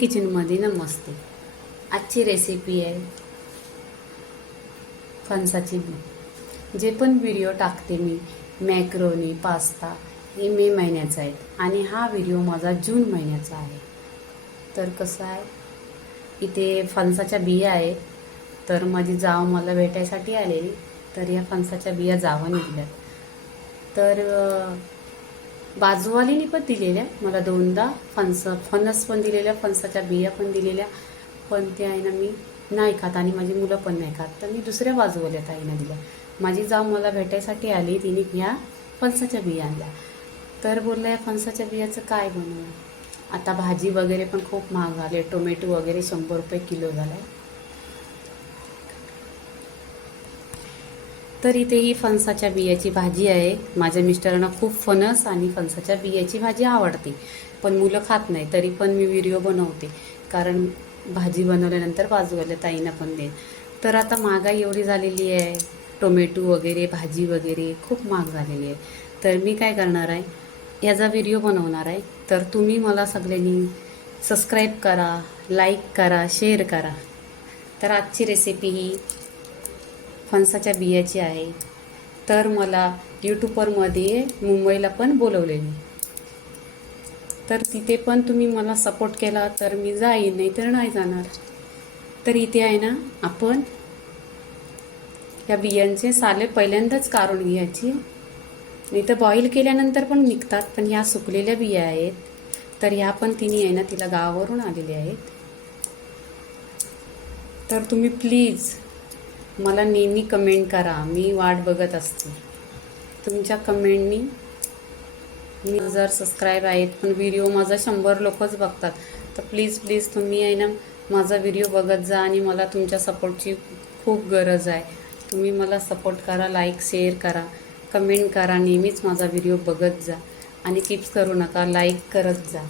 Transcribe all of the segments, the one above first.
किचनमध्ये नमस्ते. आजची रेसिपी आहे फणसाची जे पण व्हिडिओ टाकते मी मॅक्रोनी पास्ता हे मे महिन्याचा आहेत आणि हा व्हिडिओ माझा जून महिन्याचा आहे. तर कसं आहे? इथे फणसाच्या बिया आहेत. तर माझी जाव मला भेटायसाठी आलेली. तर या फणसाच्या बिया जावं निघल्यात तर बाजूवालीने पण दिलेल्या मला दोनदा फणस फणस पण दिलेल्या फणसाच्या बिया पण दिलेल्या पण ते आहे ना मी नाही खात आणि माझी मुलं पण नाही खात. तर मी दुसऱ्या बाजूवाल्या ताईनं दिल्या. माझी जाऊ मला भेटायसाठी आली तिने ह्या फणसाच्या बिया आणल्या. तर बोलल्या या फणसाच्या बियाचं काय बनवू? आता भाजी वगैरे पण खूप महाग झाले टोमॅटो वगैरे शंभर रुपये किलो झाला आहे तर इथे ही फणसाच्या बियाची भाजी आहे. माझ्या मिस्टरांना खूप फणस आणि फणसाच्या बियाची भाजी आवडते. पण मुलं खात नाही तरी पण मी व्हिडिओ बनवते. कारण भाजी बनवल्यानंतर बाजूवाल्या ताईंना पण दे तर आता महागाई एवढी झालेली आहे. टोमॅटो वगैरे भाजी वगैरे खूप महाग झालेली आहे. तर मी काय करणार आहे? याचा व्हिडिओ बनवणार आहे. तर तुम्ही मला सगळ्यांनी सबस्क्राईब करा लाईक करा शेअर करा. तर आजची रेसिपी ही फणसाच्या बियाची आहे. तर मला यूट्यूबरमध्ये मुंबईला पण बोलवलेली. तर तिथे पण तुम्ही मला सपोर्ट केला तर मी जाईन नाही तर नाही जाणार. तर इथे आहे ना आपण या बियांचे साले पहिल्यांदाच काढून घ्यायची. नाही तर बॉईल केल्यानंतर पण निघतात पण ह्या सुकलेल्या बिया आहेत. तर ह्या पण तिने आहे ना तिला गावावरून आलेल्या आहेत. तर तुम्ही प्लीज मला नेहमी कमेंट करा. मी वाट बघत असते. तुमच्या कमेंटनी मी जर सबस्क्राईब आहेत पण व्हिडिओ माझा शंभर लोकच बघतात. तर प्लीज प्लीज तुम्ही आहे ना माझा व्हिडिओ बघत जा आणि मला तुमच्या सपोर्टची खूप गरज आहे. तुम्ही मला सपोर्ट करा लाईक शेअर करा कमेंट करा नेहमीच माझा व्हिडिओ बघत जा. आणि टिप्स करू नका लाईक करत जा.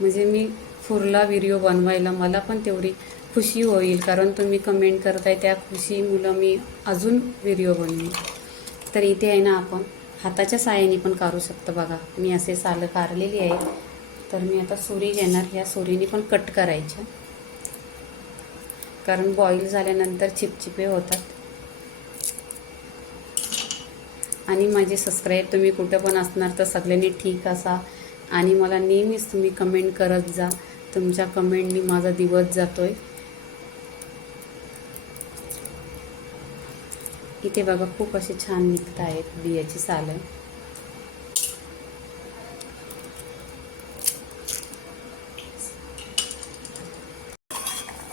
म्हणजे मी फुरला व्हिडिओ बनवायला मला पण तेवढी खुशी होईल कारण तुम्ही कमेंट करताय त्या खुशी मुलं मी अजून व्हिडिओ बनवीन. तर इथे आहे ना आपण हाताच्या साह्याने पण काढू शकतो बघा. मी असे सालं कारलेली आहे. तर मी आता सुरी घेणार ह्या सुरीने पण कट करायच्या. कारण बॉईल झाल्यानंतर चिपचिपे होतात. आणि माझे सबस्क्राईब तुम्ही कुठं पण असणार तर सगळ्यांनी ठीक असा. आणि मला नेहमीच तुम्ही कमेंट करत जा. तुमच्या कमेंटनी माझा दिवस जातो आहे इथे बघा खूप असे छान निघत आहेत बियाची सालं.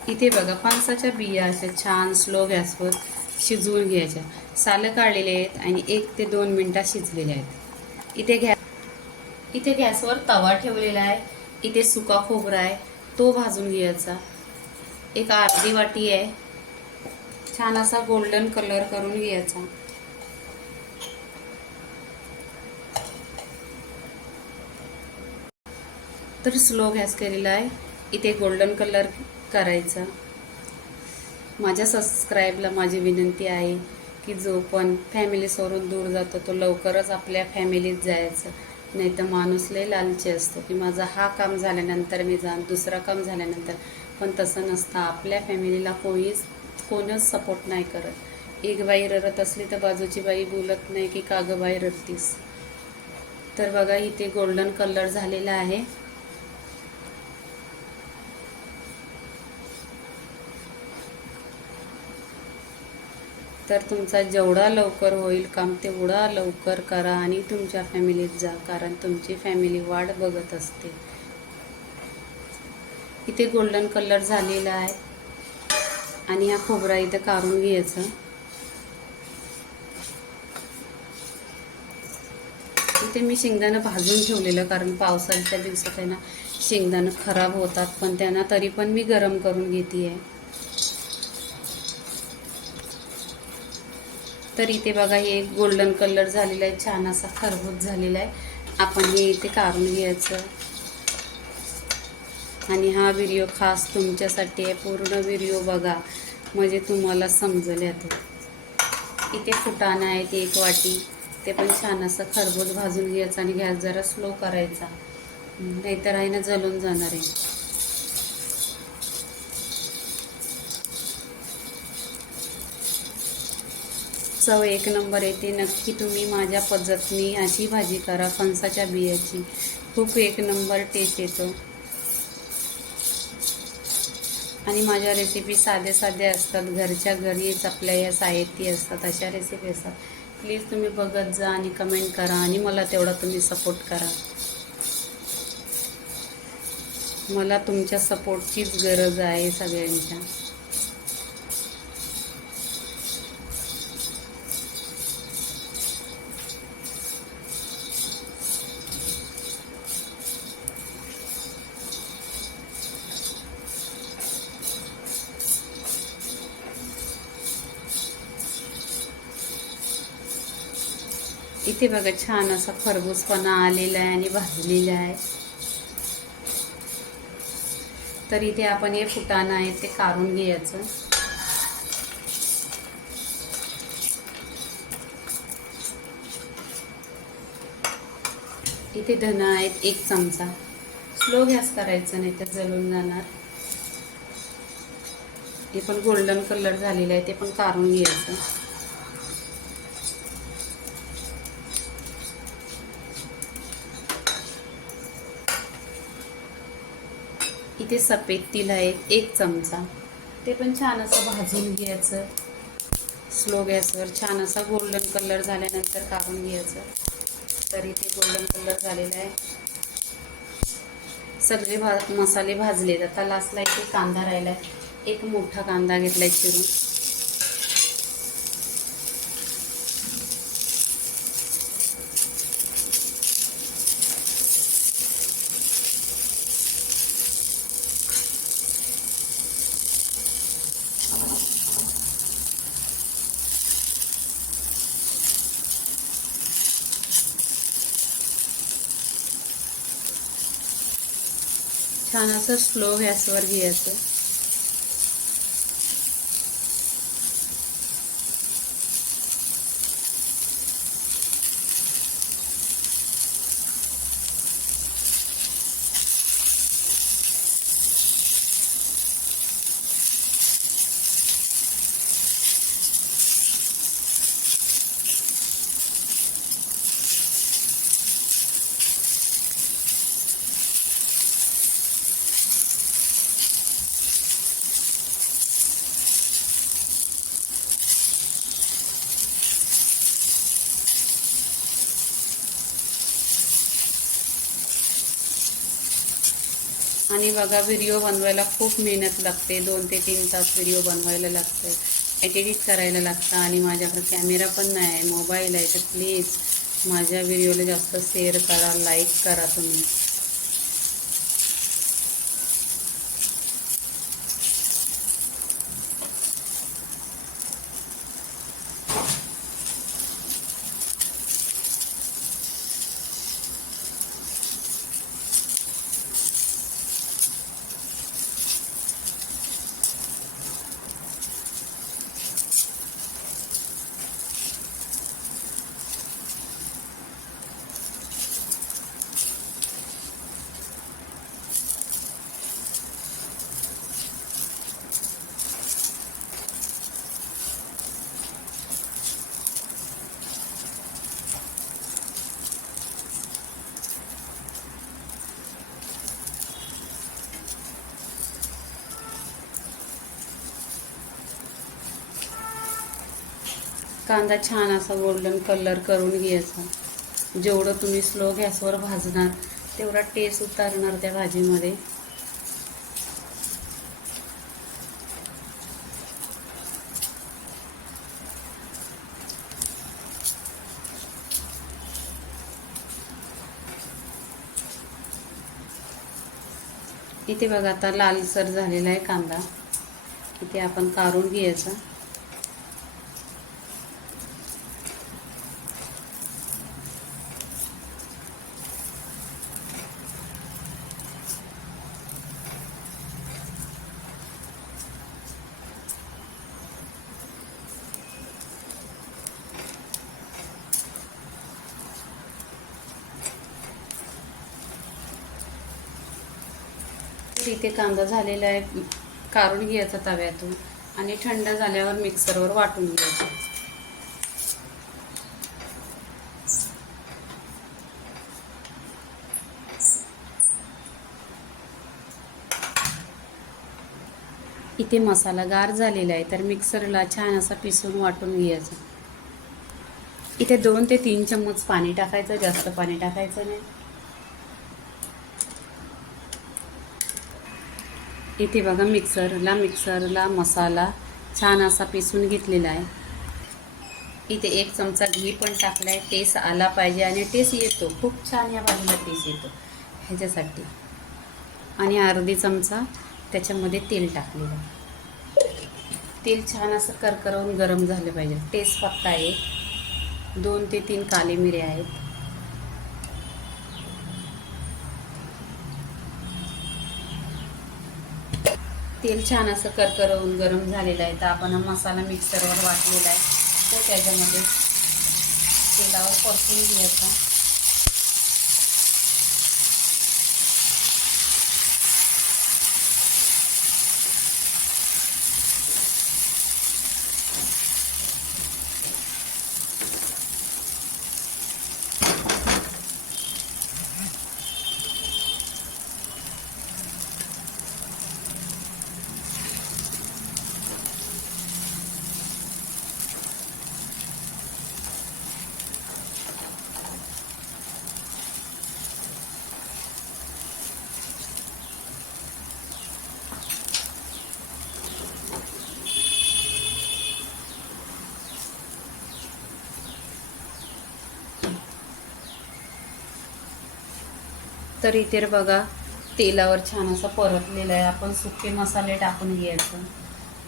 इथे बघा फणसाच्या बिया अशा छान स्लो गॅसवर शिजवून घ्यायच्या. सालं काढलेले आहेत आणि एक ते दोन मिनटात शिजलेले आहेत. इथे गॅस इथे गॅसवर तवा ठेवलेला आहे. इथे सुका खोबरा आहे तो भाजून घ्यायचा. एक अर्धी वाटी आहे. छान असा गोल्डन कलर करून घ्यायचा. तर स्लो गॅस केलेला आहे. इथे गोल्डन कलर करायचा. माझ्या सबस्क्राईबला माझी विनंती आहे की जो पण फॅमिलीसवरून दूर जातो तो लवकरच आपल्या फॅमिलीत जायचं. नाही तर माणूस लय लालची असतो की माझा हा काम झाल्यानंतर मी जाण दुसरा काम झाल्यानंतर. पण तसं नसतं. आपल्या फॅमिलीला कोणीच कोणच सपोर्ट नाही करत. एक बाई रडत असली तर बाजूची बाई बोलत नाही की का गं बाई रडतीस? तर बघा इथे गोल्डन कलर झालेला आहे. तर तुमचा जेवढा लवकर होईल काम तेवढा लवकर करा आणि तुमच्या फॅमिलीत जा कारण तुमची फॅमिली वाट बघत असते. इथे गोल्डन कलर झालेला आहे. आणि हा खोबरा इथं काढून घ्यायचं. इथे मी शेंगदाणं भाजून ठेवलेलं कारण पावसाच्या दिवसात आहे ना शेंगदाणं खराब होतात पण त्यांना तरी पण मी गरम करून घेते आहे तर इथे बघा हे गोल्डन कलर झालेला आहे छान असा खरबूज झालेला आहे. आपण हे इथे काढून घ्यायचं. आणि हा व्हिडिओ खास तुमच्यासाठी आहे. पूर्ण व्हिडिओ बघा. म्हणजे तुम्हाला समजेल यात इथे फुटाणं आहेत एक वाटी. ते पण छान असं खरबूज भाजून घ्यायचं आणि गॅस जरा स्लो करायचा. नाहीतर आहे ना जलून जाणार आहे. चव एक नंबर येते. नक्की तुम्ही माझ्या पद्धतीने अशी भाजी करा फणसाच्या बियाची. खूप एक नंबर टेस्ट येतो. आणि माझ्या रेसिपी साध्या साध्या असतात. घरच्या घरीच आपल्या या साहित्य असतात. अशा रेसिपी असतात. प्लीज तुम्ही बघत जा आणि कमेंट करा आणि मला तेवढा तुम्ही सपोर्ट करा. मला तुमच्या सपोर्टचीच गरज आहे सगळ्यांच्या. इथे बघा छान असा खरबूजपणा आलेला आहे आणि भाजलेला आहे. तर इथे आपण हे फुटाणं आहे ते काढून घ्यायचं. इथे धन आहेत एक चमचा. स्लो गॅस करायचं नाही तर जळून जाणार. हे पण गोल्डन कलर झालेलं आहे ते पण काढून घ्यायचं. इथे सफेद तिल आहे एक चमचा. ते पण छान असं भाजून घ्यायचं. स्लो गॅसवर छान असा गोल्डन कलर झाल्यानंतर काढून घ्यायचं. तर इथे गोल्डन कलर झालेला आहे. सगळे भा मसाले भाजलेत. आता लास्टला इथे कांदा राहिला आहे एक मोठा कांदा घेतला आहे चिरून. छान असं स्लो गॅसवर घ्यायचं. आणि बघा व्हिडिओ बनवायला खूप मेहनत लागते. दोन ते तीन तास व्हिडिओ बनवायला लागते एडिट करायला लागतं आणि माझ्याकडे कॅमेरा पण नाही आहे मोबाईल आहे. तर प्लीज माझ्या व्हिडिओला जास्त शेअर करा लाईक करा तुम्ही. कांदा छान असा गोल्डन कलर करून घ्यायचा. जेवढं तुम्ही स्लो गॅसवर भाजणार तेवढा टेस्ट उतारणार त्या भाजीमध्ये. इथे बघा आता लालसर झालेला आहे कांदा. इथे आपण काढून घ्यायचा. तोपर्यंत इथे कांदा झालेला आहे. काढून घ्यायचा तव्यातून आणि थंड झाल्यावर मिक्सरवर वाटून घ्यायचं. इथे मसाला गार झालेला आहे तर मिक्सरला छान असा पिसून वाटून घ्यायचा. इथे दोन ते तीन चम्मच पाणी टाकायचं जास्त पाणी टाकायचं नाही. इथे बघा मिक्सरला मिक्सरला मसाला छान असा पिसून घेतलेला आहे. इथे एक चमचा घी पण टाकला आहे टेस्ट आला पाहिजे आणि टेस्ट येतो. खूप छान या भाजीला टेस्ट येतो. ह्याच्यासाठी. आणि अर्धी चमचा त्याच्यामध्ये तेल टाकलेलं आहे. तेल छान असं करकरवून गरम झालं पाहिजे. टेस्ट फक्त आहे. दोन ते तीन काली मिरे आहेत. तेल छान असं करकरवून गरम झालेलं आहे. तर आपण मसाला मिक्सरवर वाटलेला आहे. तो त्याच्यामध्ये तेलावर परतून घ्यायचा. तर इथे बघा तेलावर छान असं परतलेलं आहे. आपण सुके मसाले टाकून घ्यायचं.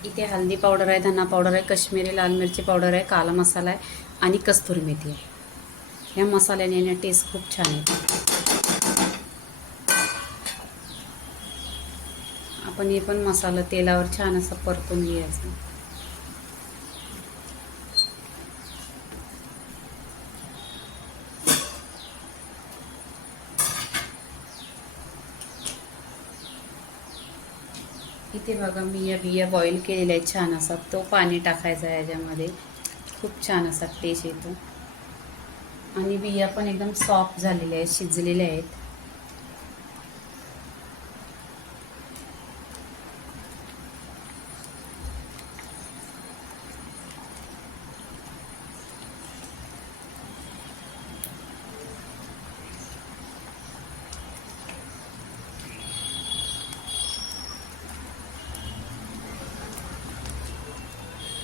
इथे हल्दी पावडर आहे धना पावडर आहे कश्मीरी लाल मिरची पावडर आहे काला मसाला आहे आणि कस्तुरी मेथी आहे. ह्या मसाल्याने ना टेस्ट खूप छान येते. आपण हे पण मसाला तेलावर छान असं परतून घ्यायचं. इथे बघा मी या बिया बॉईल केलेल्या आहेत छान असा. तो पाणी टाकायचा आहे याच्यामध्ये. खूप छान असा टेस्ट येतो. आणि बिया पण एकदम सॉफ्ट झालेल्या आहेत शिजलेल्या आहेत.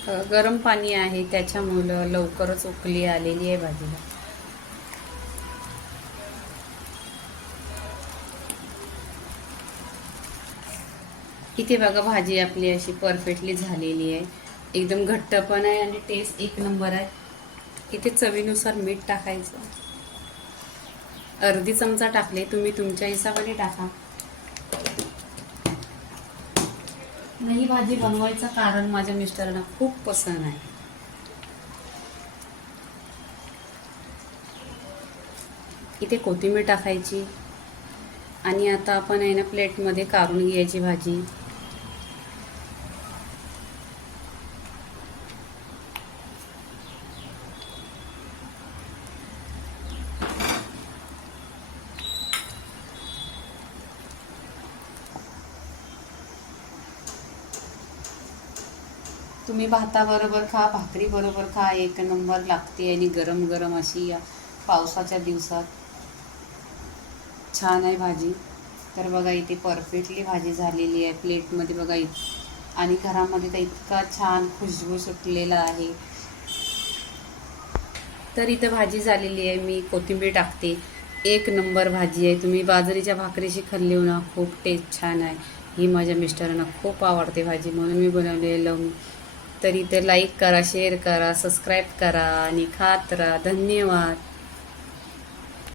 गरम पाणी आहे त्याच्यामुळं लवकरच उकली आलेली आहे भाजीला. इथे बघा भाजी आपली अशी परफेक्टली झालेली आहे. एकदम घट्ट पण आहे आणि टेस्ट एक नंबर आहे. इथे चवीनुसार मीठ टाकायचं. अर्धी चमचा टाकले तुम्ही तुमच्या हिसाबाने टाका. ही भाजी बनवायचं कारण माझ्या मिस्टरांना खूप पसंत आहे. इथे कोथिंबीर टाकायची आणि आता आपण आहे ना प्लेटमध्ये काढून घ्यायची भाजी. तुम्ही भाताबरोबर खा भाकरी बरोबर खा एक नंबर लागते आणि गरम गरम अशी या पावसाच्या दिवसात. छान आहे भाजी. तर बघा इथे परफेक्टली भाजी झालेली आहे. प्लेटमध्ये बघा इत आणि घरामध्ये तर इतका छान खुशबू सुटलेला आहे. तर इथं भाजी झालेली आहे. मी कोथिंबीर टाकते. एक नंबर भाजी आहे. तुम्ही बाजरीच्या भाकरीशी खाल्ली हो ना खूप टेस्ट छान आहे. ही माझ्या मिस्टरांना खूप आवडते भाजी. म्हणून मी बनवलेलं तरी ते लाईक करा शेअर करा सबस्क्राईब करा आणि खात राहा. धन्यवाद.